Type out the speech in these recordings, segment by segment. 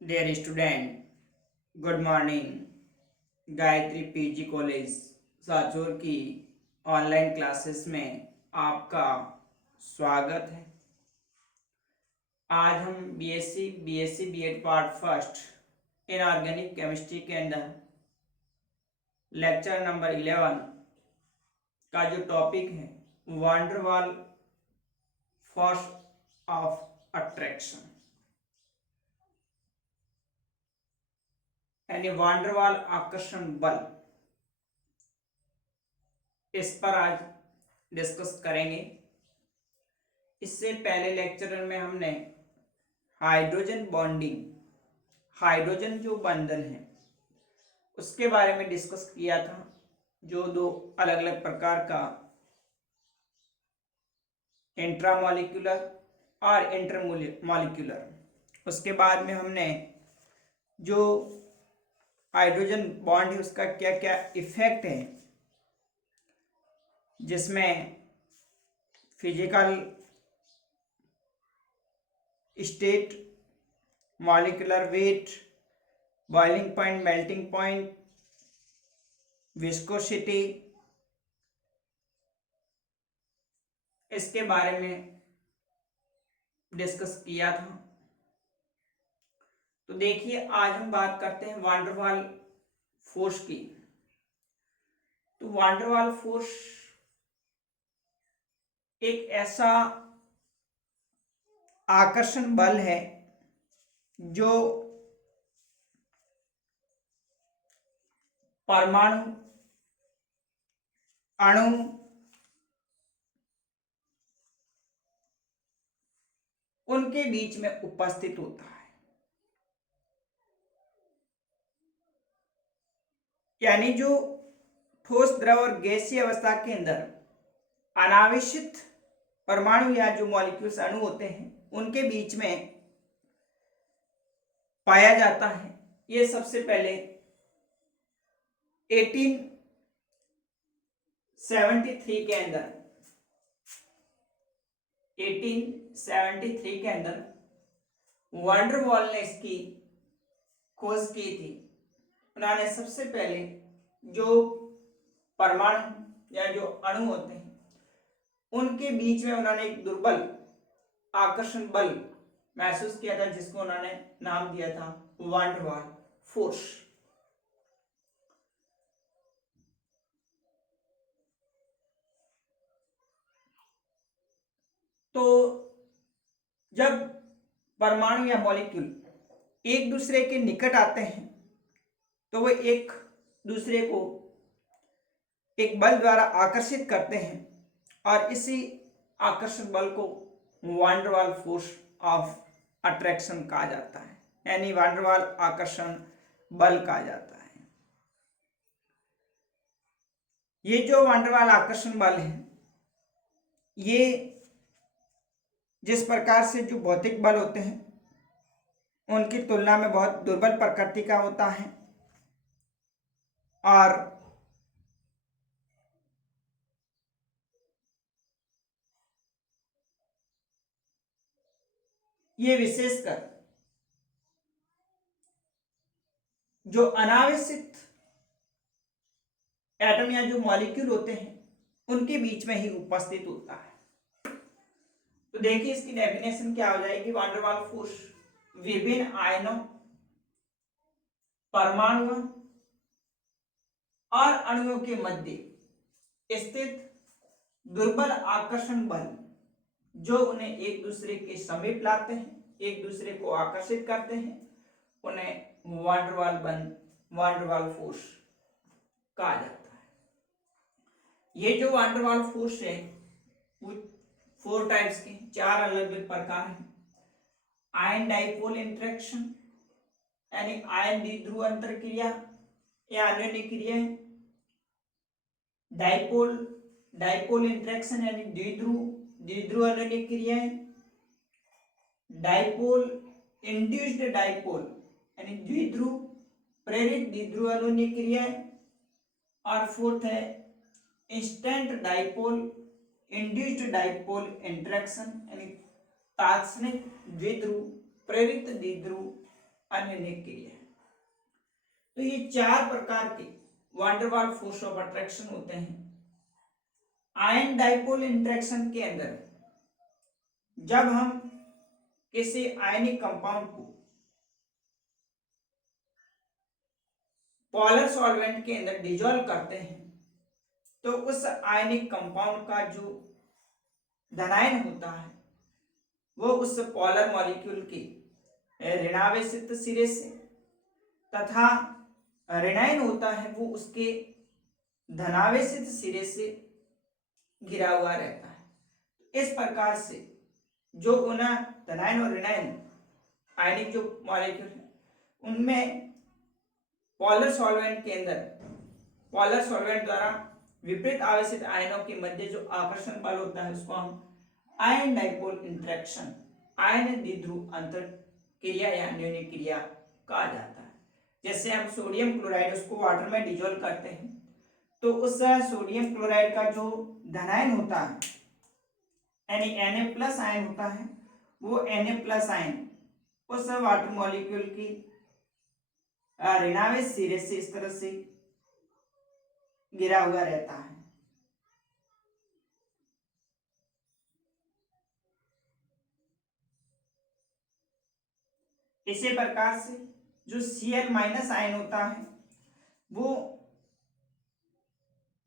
Dear student, good morning. Gayatri PG college Sanchore की online classes में आपका स्वागत है। आज हम BSc BEd part first inorganic chemistry के अंदर लेक्चर नंबर 11 का जो टॉपिक है वांडरवाल फोर्स ऑफ अट्रैक्शन यानी वांडरवाल आकर्षण बल, इस पर आज डिस्कस करेंगे। इससे पहले लेक्चर में हमने हाइड्रोजन बॉन्डिंग, हाइड्रोजन जो बंधन है उसके बारे में डिस्कस किया था, जो दो अलग अलग प्रकार का इंट्रामॉलिक्यूलर और इंटरमॉलिक्यूलर। उसके बाद में हमने जो हाइड्रोजन बॉन्ड है उसका क्या क्या इफेक्ट है, जिसमें physical state, molecular weight, boiling point, melting point, viscosity, इसके बारे में डिस्कस किया था। तो देखिए, आज हम बात करते हैं वांडरवाल फोर्स की। तो वांडरवाल फोर्स एक ऐसा आकर्षण बल है जो परमाणु, अणु, उनके बीच में उपस्थित होता है। यानी जो ठोस, द्रव और गैसीय अवस्था के अंदर अनावेशित परमाणु या जो मॉलिक्यूल्स, अणु होते हैं, उनके बीच में पाया जाता है। ये सबसे पहले 1873 के अंदर 1873 के अंदर वांडरवाल ने इसकी खोज की थी। उन्होंने सबसे पहले जो परमाणु या जो अणु होते हैं उनके बीच में उन्होंने एक दुर्बल आकर्षण बल महसूस किया था, जिसको उन्होंने नाम दिया था वांडरवाल फोर्स। तो जब परमाणु या मॉलिक्यूल एक दूसरे के निकट आते हैं तो वो एक दूसरे को एक बल द्वारा आकर्षित करते हैं, और इसी आकर्षण बल को वांडरवाल फोर्स ऑफ अट्रैक्शन कहा जाता है, यानी वांडरवाल आकर्षण बल कहा जाता है। ये जो वांडरवाल आकर्षण बल है, ये जिस प्रकार से जो भौतिक बल होते हैं उनकी तुलना में बहुत दुर्बल प्रकृति का होता है, और ये विशेषकर जो अनावश्यक एटम या जो मॉलिक्यूल होते हैं उनके बीच में ही उपस्थित होता है। तो देखिए, इसकी डेफिनेशन क्या हो जाएगी। वांडरवाल फोर्स विभिन्न आयनों, परमाणुओं और अणुओं के मध्य स्थित दुर्बल आकर्षण बल, जो उन्हें एक दूसरे के समीप लाते हैं, एक दूसरे को आकर्षित करते हैं, उन्हें वांडरवाल फोर्स कहा जाता है। ये जो वांडरवाल फोर्स है वो 4 टाइप्स के, 4 अलग अलग प्रकार हैं। आयन डाइपोल इंटरेक्शन यानी आयन द्विध्रुव अंतर क्रिया या अन्योन्य क्रिया है। डाइपोल डाइपोल इंटरेक्शन यानी द्विध्रुव अन्योन्य क्रिया है। डाइपोल इंड्यूस्ड डाइपोल यानी द्विध्रुव प्रेरित द्विध्रुव अन्योन्य क्रिया है। और फोर्थ है instant dipole induced dipole interaction यानी तात्क्षणिक द्विध्रुव प्रेरित द्विध्रुव अनियनिक क्रिया। तो ये 4 प्रकार के van der Waals force of attraction होते हैं। आयन डाइपोल इंटरेक्शन के अंदर जब हम किसी आयनिक कंपाउंड को पॉलर सॉल्वेंट के अंदर डिजोल्व करते हैं तो उस आयनिक कंपाउंड का जो धनायन होता है वो उस पॉलर मॉलिक्यूल के ऋणावेशित सिरे से तथा ऋणायन होता है वो उसके धनावेशित सिरे से घिरा हुआ रहता है। इस प्रकार से जो उन धनायन और ऋणायन आयनिक जो मॉलिक्यूल है उनमें पॉलर सॉल्वेंट के अंदर पॉलर सॉल्वेंट द्वारा विपरीत आवेशित आयनों के मध्य जो आकर्षण बल होता है उसको हम आयन डाइपोल इंटरेक्शन, आयन द्विध्रुव अंतर क्रिया या अन्योन्य क्रिया कहा जाता है। जैसे हम सोडियम क्लोराइड उसको वाटर में डिजोल्व करते हैं तो उस सोडियम क्लोराइड का जो धनायन होता है यानी Na+ आयन होता है वो Na+ आयन उस वाटर मॉलिक्यूल की ऋणावेश सिरे से इस तरह से गिरा हुआ रहता है। इसी प्रकार से जो Cl- आयन होता है वो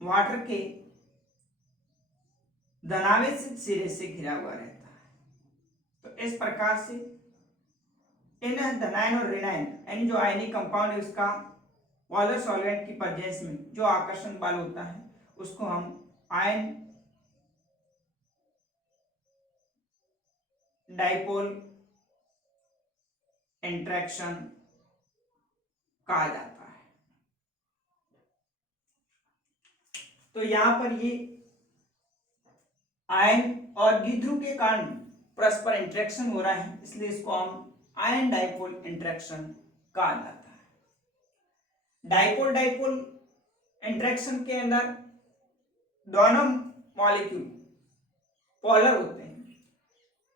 वाटर के धनावेशित सिरे से घिरा हुआ रहता है। तो इस प्रकार से इन धनायन और ऋणायन यानी जो आयनिक कंपाउंड है उसका पॉलर सॉल्वेंट की प्रेजेंस में जो आकर्षण बल होता है उसको हम आयन डाइपोल इंटरेक्शन कहा जाता है। तो यहां पर ये आयन और द्विध्रुव के कारण परस्पर इंटरेक्शन हो रहा है इसलिए इसको हम आयन डाइपोल इंटरेक्शन कहा जाता है। डाइपोल डाइपोल इंटरेक्शन के अंदर दोनों मॉलिक्यूल पोलर होते हैं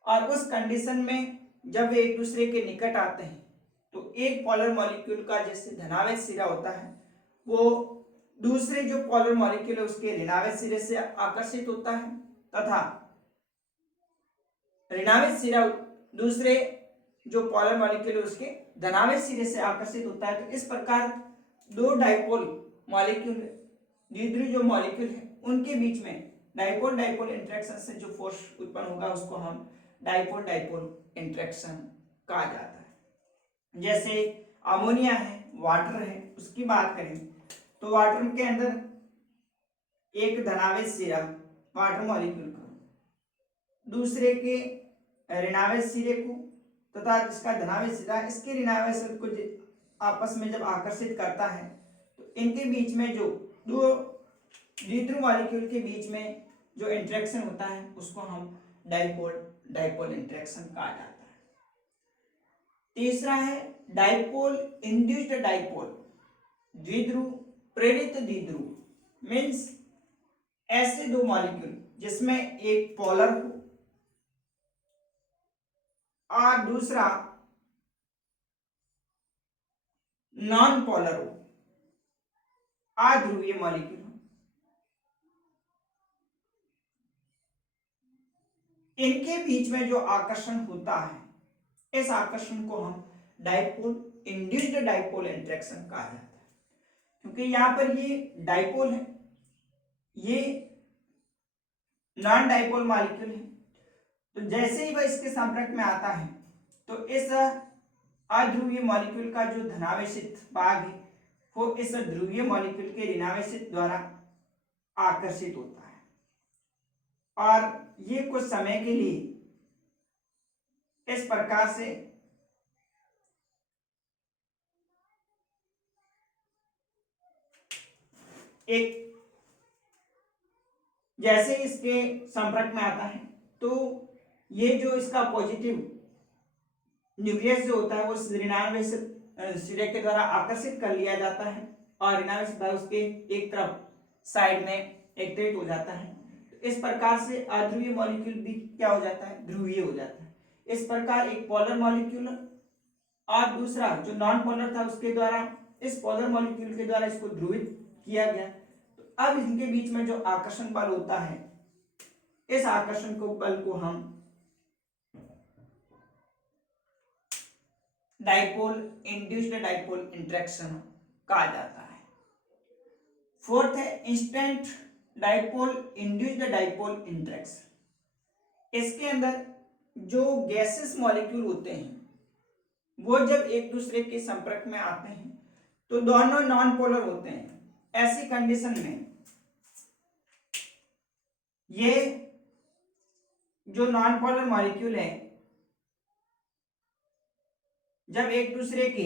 और उस कंडीशन में जब वे एक दूसरे के निकट आते हैं तो एक पोलर मॉलिक्यूल का जैसे धनावेश सिरा होता है वो दूसरे जो पोलर मॉलिक्यूल है उसके ऋणावेश सिरे से आकर्षित होता है तथा ऋणावेश सिरा दूसरे जो पोलर मॉलिक्यूल है उसके धनावेश सिरे से आकर्षित होता है। तो इस प्रकार दो डाइपोल मॉलिक्यूल द्विध्रुव जो मॉलिक्यूल है उनके बीच में डाइपोल डाइपोल इंटरेक्शन से जो फोर्स उत्पन्न होगा उसको हम डाइपोल डाइपोल इंटरेक्शन कहा जाता है। जैसे अमोनिया है, वाटर है, उसकी बात करें तो वाटर के अंदर एक धनावेश सिरा वाटर मॉलिक्यूल का दूसरे के ऋणावेश सिरे को तथा जिसका धनावेश सिरा इसके ऋणावेश को आपस में जब आकर्षित करता है तो इनके बीच में जो दो द्विध्रुव मॉलिक्यूल के बीच में जो इंटरेक्शन होता है उसको हम डाइपोल डाइपोल इंटरेक्शन कहा जाता है। तीसरा है डाइपोल इंड्यूस्ड डाइपोल, द्विध्रुव प्रेरित द्विध्रुव मीन्स ऐसे दो मॉलिक्यूल जिसमें एक पोलर हो और दूसरा नॉन पोलर हो, अध्रुवीय मॉलिक्यूल हो, इनके बीच में जो आकर्षण होता है इस आकर्षण को हम डाइपोल इंड्यूस्ड डाइपोल इंटरेक्शन कहा जाता है। क्योंकि यहां पर ये डाइपोल है, ये नॉन डाइपोल मॉलिक्यूल है, तो जैसे ही वह इसके संपर्क में आता है तो इस अध्रुवीय मॉलिक्यूल का जो धनावेशित भाग है वो इस ध्रुवीय मॉलिक्यूल के ऋणावेशित द्वारा आकर्षित होता है और ये कुछ समय के लिए इस प्रकार से एक जैसे इसके संपर्क में आता है तो ये जो इसका पॉजिटिव न्यूक्लियस जो होता है वो ऋणावेश सिरे के द्वारा आकर्षित कर लिया जाता है और ऋणावेश भाग उसके एक तरफ साइड में एक्टिवेट हो जाता है। तो इस प्रकार से अध्रुवीय मॉलिक्यूल भी क्या हो जाता है, ध्रुवीय हो जाता है। इस प्रकार एक पोलर मॉलिक्यूल और दूसरा जो नॉन पोलर था उसके द्वारा, इस पोलर मॉलिक्यूल के द्वारा इसको ध्रुवित किया गया। तो अब इनके बीच में जो आकर्षण बल होता है, इस आकर्षण को बल को हम डाइपोल इंड्यूस्ड डाइपोल इंटरेक्शन कहा जाता है। फोर्थ है instant dipole induced dipole interaction. इसके अंदर जो गैसेस मॉलिक्यूल होते हैं वो जब एक दूसरे के संपर्क में आते हैं तो दोनों नॉन पोलर होते हैं। ऐसी कंडीशन में ये जो नॉन पोलर मॉलिक्यूल है जब एक दूसरे के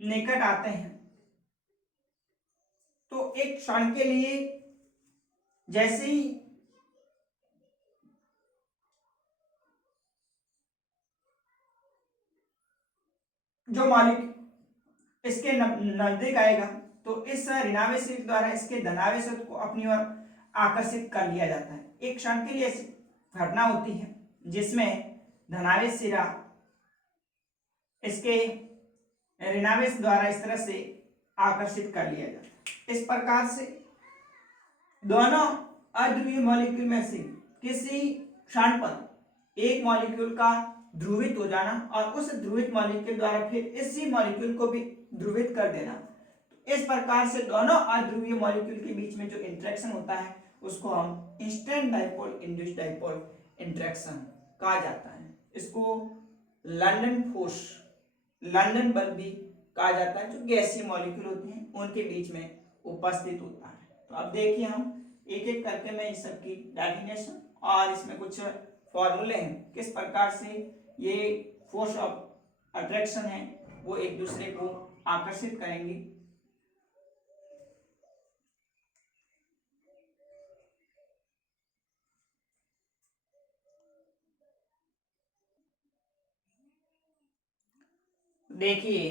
निकट आते हैं तो एक क्षण के लिए जैसे ही जो मॉलिक्यूल इसके नजदीक आएगा तो इस ऋणावेश द्वारा इसके धनावेश को अपनी ओर आकर्षित कर लिया जाता है। एक क्षण के लिए ऐसी घटना होती है जिसमें धनावेश सिरा इसके ऋणावेश द्वारा इस तरह से आकर्षित कर लिया जाता है। इस प्रकार से दोनों अध्रुवीय मॉलिक्यूल में से किसी क्षण पर एक मॉलिक्यूल का ध्रुवित हो जाना और उस ध्रुवित मॉलिक्यूल द्वारा फिर इसी मॉलिक्यूल को भी ध्रुवित कर देना, इस प्रकार से दोनों अध्रुवीय मॉलिक्यूल के बीच में जो इंटरेक्शन होता है उसको हम instant dipole induced dipole interaction कहा जाता है। इसको लंदन फोर्स, लंदन बल भी कहा जाता है, जो गैसीय मॉलिक्यूल होते हैं उनके बीच में उपस्थित होता है। तो अब देखिए हम एक एक करके मैं इस सब की डेफिनेशन और इसमें कुछ फॉर्मूले हैं किस प्रकार से ये फोर्स ऑफ अट्रैक्शन है वो एक दूसरे को आकर्षित करेंगे। देखिए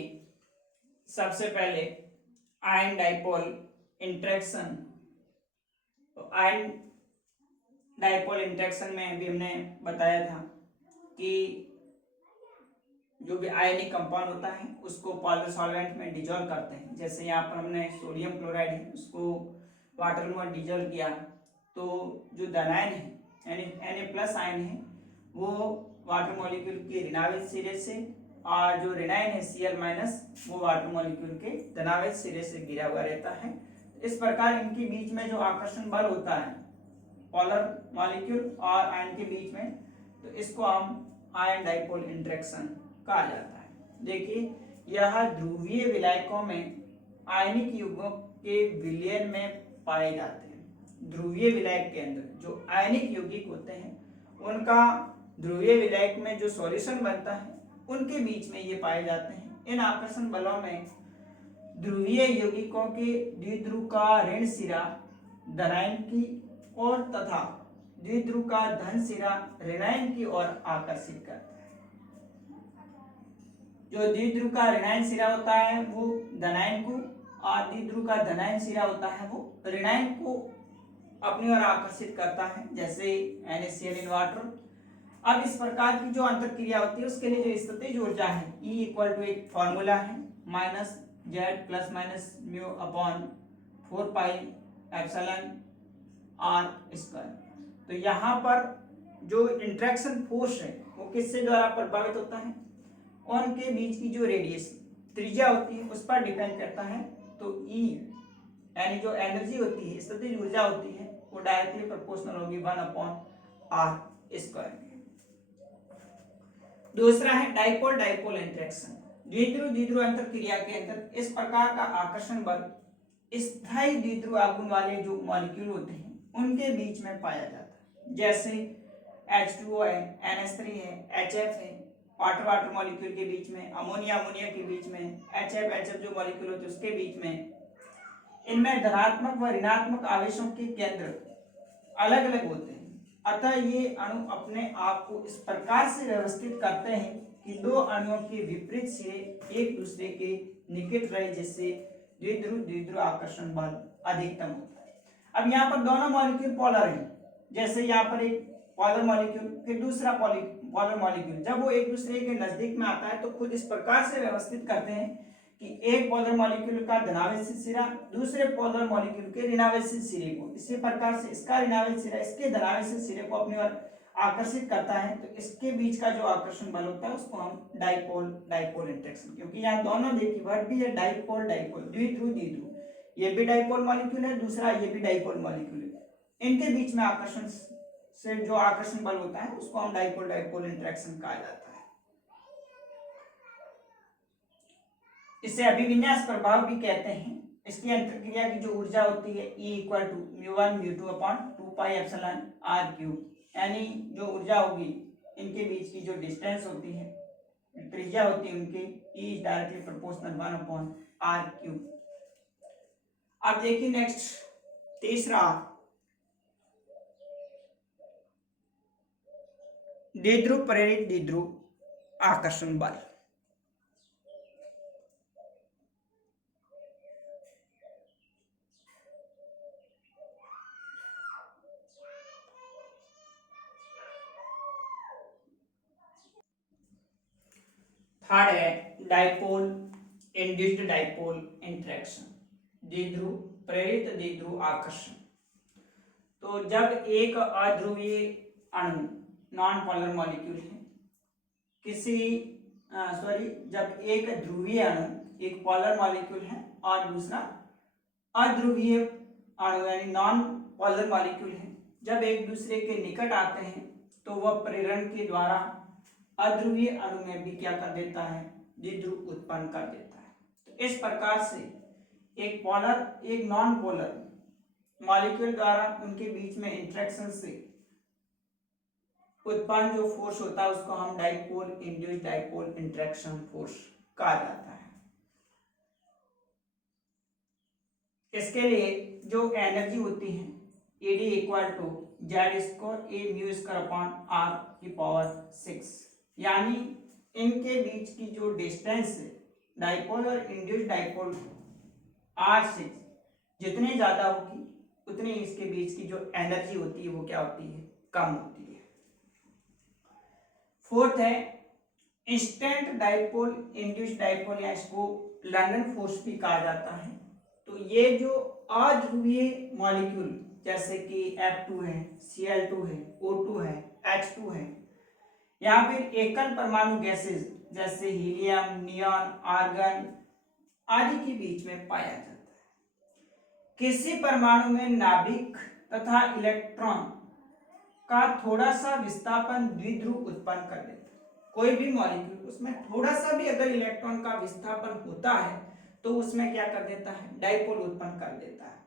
सबसे पहले आयन डाइपोल इंटरेक्शन। तो आयन डाइपोल इंटरेक्शन में भी हमने बताया था कि जो भी आयनिक कंपाउंड होता है उसको पॉलर सॉल्वेंट में डिजोल्व करते हैं। जैसे यहाँ पर हमने सोडियम क्लोराइड है उसको वाटर में डिजोल्व किया तो जो धनायन है Na+ आयन है वो वाटर मॉलिक्यूल के ऋणावेश सिरे से और जो ऋणायन है Cl- वो वाटर मॉलिक्यूल के धनावेश सिरे से गिरा हुआ रहता है। इस प्रकार इनके बीच में जो आकर्षण बल होता है पोलर मॉलिक्यूल और आयन के बीच में, तो इसको हम आयन डाइपोल इंटरेक्शन कहा जाता है। देखिए यह ध्रुवीय विलायकों में आयनिक युग्मों के विलयन में पाए जाते हैं। ध्रुवीय विलायक के अंदर जो आयनिक यौगिक होते हैं उनका ध्रुवीय विलायक में जो सॉल्यूशन बनता है उनके बीच में ये पाए जाते हैं। इन आकर्षण बलों में ध्रुवीय यौगिकों के द्विध्रुव का ऋण सिरा धनायन की ओर तथा द्विध्रुव का धन सिरा ऋणायन की ओर आकर्षित करता है। जो द्विध्रुव का ऋणायन सिरा होता है वो धनायन को और द्विध्रुव का धनायन सिरा होता है वो ऋणायन को अपनी ओर आकर्षित करता है, जैसे NaCl इन वाटर। अब इस प्रकार की जो अंतर क्रिया होती है उसके लिए जो स्थितिज ऊर्जा है E = एक फॉर्मूला है -z ± μ/4 पाई एप्सिलॉन r²। तो यहाँ पर जो इंटरेक्शन फोर्स है वो किससे द्वारा प्रभावित होता है, उनके बीच की जो रेडियस त्रिज्या होती है उस पर डिपेंड करता है। तो E यानी जो एनर्जी होती है, स्थितिज ऊर्जा होती है, वो डायरेक्टली प्रोपोर्शनल होगी 1/r²। दूसरा है डाइपोल डाइपोल इंटरेक्शन। द्विध्रुव द्विध्रुव अंतर क्रिया के अंदर इस प्रकार का आकर्षण बल स्थायी द्विध्रुव आघूर्ण वाले जो मॉलिक्यूल होते हैं उनके बीच में पाया जाता है। जैसे H2O है, NH3 है, HF है, वाटर वाटर मॉलिक्यूल के बीच में, अमोनिया अमोनिया के बीच में, HF जो मॉलिक्यूल होते हैं उसके बीच में। इनमें धनात्मक व ऋणात्मक आवेशों के केंद्र अलग अलग होते हैं, अतः ये अणु अपने आप को इस प्रकार से व्यवस्थित करते हैं कि दो अणुओं के विपरीत सिरे एक दूसरे के निकट रहे, जिससे द्विध्रुव द्विध्रुव आकर्षण बल अधिकतम होता है। अब यहाँ पर दोनों मॉलिक्यूल पोलर हैं, जैसे यहाँ पर एक पोलर मॉलिक्यूल फिर दूसरा पोलर मॉलिक्यूल जब वो एक दूसरे के नजदीक में आता है तो खुद इस प्रकार से व्यवस्थित करते हैं कि एक पोलर मॉलिक्यूल का धनावेशित सिरा दूसरे पोलर मॉलिक्यूल के ऋणावेशित सिरे को, इसी प्रकार से इसका ऋणावेशित सिरा इसके धनावेशित सिरे को अपनी ओर आकर्षित करता है, तो इसके बीच का जो आकर्षण बल होता है उसको हम डाइपोल डाइपोल इंटरेक्शन, क्योंकि यहाँ दोनों देखिए वर्ड भी है डाइपोल डाइपोल, द्विध्रुव द्विध्रुव, ये भी डाइपोल मॉलिक्यूल है, दूसरा ये भी डाइपोल मॉलिक्यूल है, इनके बीच में आकर्षण से जो आकर्षण बल होता है उसको हम डाइपोल डाइपोल इंटरेक्शन कहा जाता है। इसे अभिविन्यास प्रभाव भी कहते हैं। इसकी अंतरक्रिया की जो ऊर्जा होती है E equal to μ1 μ2 upon 2 pi epsilon r cube, यानी जो ऊर्जा होगी इनके बीच की जो डिस्टेंस होती है, त्रिज्या होती है उनकी, E is directly proportional 1 upon r cube. अब देखिए नेक्स्ट तीसरा द्विध्रुव प्रेरित द्विध्रुव आकर्षण बल। थर्ड है डाइपोल इंड्यूस्ड डाइपोल इंटरेक्शन, द्विध्रुव प्रेरित द्विध्रुव आकर्षण। तो जब एक अध्रुवीय अणु नॉन पोलर मॉलिक्यूल है जब एक ध्रुवीय अणु एक पोलर मॉलिक्यूल है और दूसरा अध्रुवीय अणु यानी नॉन पोलर मॉलिक्यूल है, जब एक दूसरे के निकट आते हैं तो वह प्रेरण के द्वारा अध्रुवीय अणु में भी क्या कर देता है, द्विध्रुव उत्पन्न कर देता है। तो इस प्रकार से एक पोलर एक नॉन पोलर मॉलिक्यूल द्वारा उनके बीच में इंटरेक्शन से उत्पन्न जो फोर्स होता है उसको हम dipole induced dipole interaction force कहा जाता है। इसके लिए जो एनर्जी होती है ED equal to Z square A mu square upon r की पावर 6, यानी इनके बीच की जो डिस्टेंस है डाइपोल और इंड्यूस्ड डाइपोल r6 जितनी ज्यादा होगी उतनी इसके बीच की जो एनर्जी होती है वो क्या होती है, कम होती है। फोर्थ है इंस्टेंट डाइपोल इंड्यूस्ड डाइपोल, या इसको लंडन फोर्स भी कहा जाता है। तो ये जो अध्रुवीय मॉलिक्यूल जैसे कि F2 है, Cl2 है, O2 है, H2 है, या फिर एकल परमाणु गैसेस जैसे हीलियम, नियॉन, आर्गन आदि के बीच में पाया जाता है। किसी परमाणु में नाभिक तथा इलेक्ट्रॉन का थोड़ा सा विस्थापन द्विध्रुव उत्पन्न कर देता है। कोई भी मॉलिक्यूल उसमें थोड़ा सा भी अगर इलेक्ट्रॉन का विस्थापन होता है तो उसमें क्या कर देता है, डाइपोल उत्पन्न कर देता है।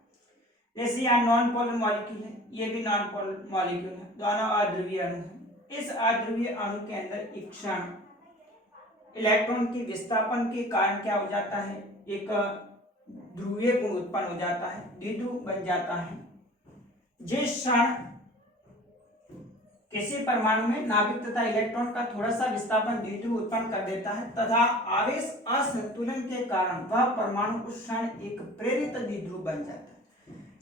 जैसे यहाँ नॉन पोलर मॉलिक्यूल है, ये भी नॉन पोलर मॉलिक्यूल है, दोनों अध्रुवीय अणु है। इस अध्रुवीय अणु के अंदर एक क्षण इलेक्ट्रॉन के विस्थापन के कारण क्या हो जाता है, एक ध्रुवीय गुण उत्पन्न हो जाता है, द्विध्रुव बन जाता है। जिस क्षण किसी परमाणु में नाभिक तथा इलेक्ट्रॉन का थोड़ा सा विस्थापन द्विध्रुव उत्पन्न कर देता है तथा आवेश असंतुलन के कारण वह परमाणु उस क्षण एक प्रेरित द्विध्रुव बन जाता है।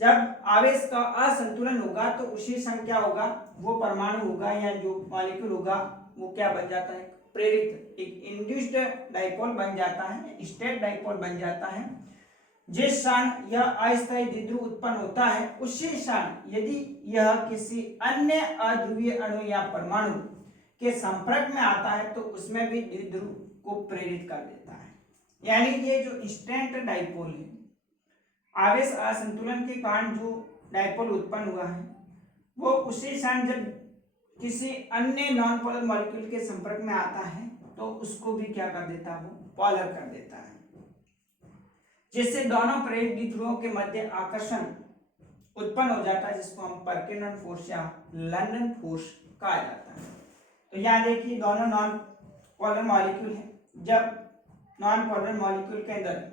जब आवेश का असंतुलन होगा तो उसी क्षण क्या होगा, वो परमाणु होगा या जो मॉलिक्यूल होगा वो क्या बन जाता है, प्रेरित एक इंड्यूस्ड डाइपोल बन जाता है, स्टेट डाइपोल बन जाता है। जिस क्षण यह अस्थायी द्विध्रुव उत्पन्न होता है उसी क्षण यदि यह किसी अन्य अध्रुवीय अणु या परमाणु के संपर्क में आता है तो उसमें भी द्विध्रुव को प्रेरित कर देता है। यानी ये जो इंस्टेंट डाइपोल है, आवेश असंतुलन के कारण जो डाइपोल उत्पन्न हुआ है वो उसी क्षण जब किसी अन्य नॉन पोलर मॉलिक्यूल के संपर्क में आता है तो उसको भी क्या कर देता है, वो पोलर कर देता है, जिससे दोनों प्रेरित द्विध्रुवों के मध्य आकर्षण उत्पन्न हो जाता है, जिसको हम पर्किंसन फोर्स या लंडन फोर्स कहा जाता है। तो यहाँ देखिए दोनों नॉन पोलर मॉलिक्यूल है, जब नॉन पोलर मॉलिक्यूल के अंदर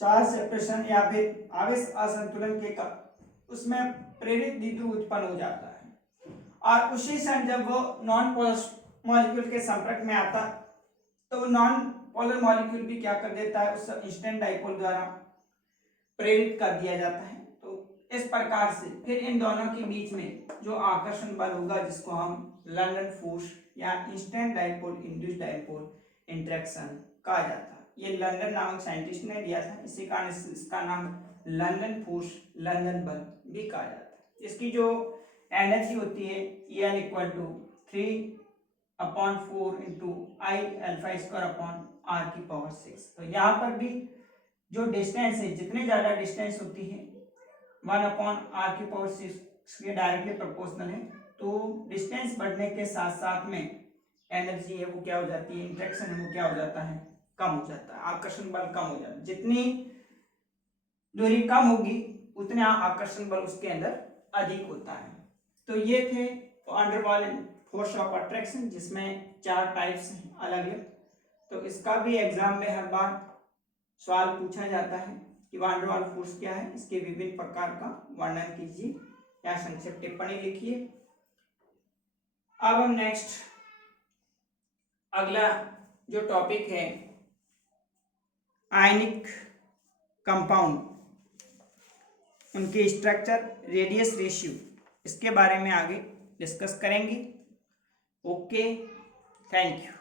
चार्ज सेपरेशन या फिर आवेश असंतुलन के कारण उसमें प्रेरित द्विध्रुव उत्पन्न हो जाता है, और उसी क्षण जब वो नॉन पोलर मॉलिक्यूल के संपर्क में आता तो नॉन पोलर मॉलिक्यूल भी क्या कर देता है, उस इंस्टेंट डाइपोल द्वारा प्रेरित कर दिया जाता है। तो इस प्रकार से फिर इन दोनों के बीच में जो आकर्षण बल होगा जिसको हम लंडन फोर्स या instant dipole induced dipole interaction कहा जाता है। ये लंदन नामक साइंटिस्ट ने दिया था, इसी कारण इसका नाम लंदन फोर्स, लंदन बल भी कहा जाता है। इसकी जो एनर्जी होती है En equal to 3/4 into I alpha square upon R की पावर 6। तो यहाँ पर भी जो डिस्टेंस है, जितने ज़्यादा डिस्टेंस होती है 1/r की पावर 6 के डायरेक्टली प्रोपोर्शनल है। तो डिस्टेंस बढ़ने के साथ साथ में एनर्जी है वो क्या हो जाती है, इंटरेक्शन है वो क्या हो जाता है, कम हो जाता है, आकर्षण बल कम हो जाता है। जितनी दूरी कम होगी उतना आकर्षण बल उसके अंदर अधिक होता है। तो ये थे वैन डर वाल एंड फोर्स ऑफ अट्रैक्शन, जिसमें 4 टाइप्स हैं अलग अलग। तो इसका भी एग्जाम में हर बार सवाल पूछा जाता है कि वैन डर वाल फोर्स क्या है, इसके विभिन्न प्रकार का वर्णन कीजिए या संक्षिप्त टिप्पणी लिखिए। अब हम नेक्स्ट अगला जो टॉपिक है आयनिक कंपाउंड, उनके स्ट्रक्चर, रेडियस, रेशियो, इसके बारे में आगे डिस्कस करेंगे। Okay, thank you.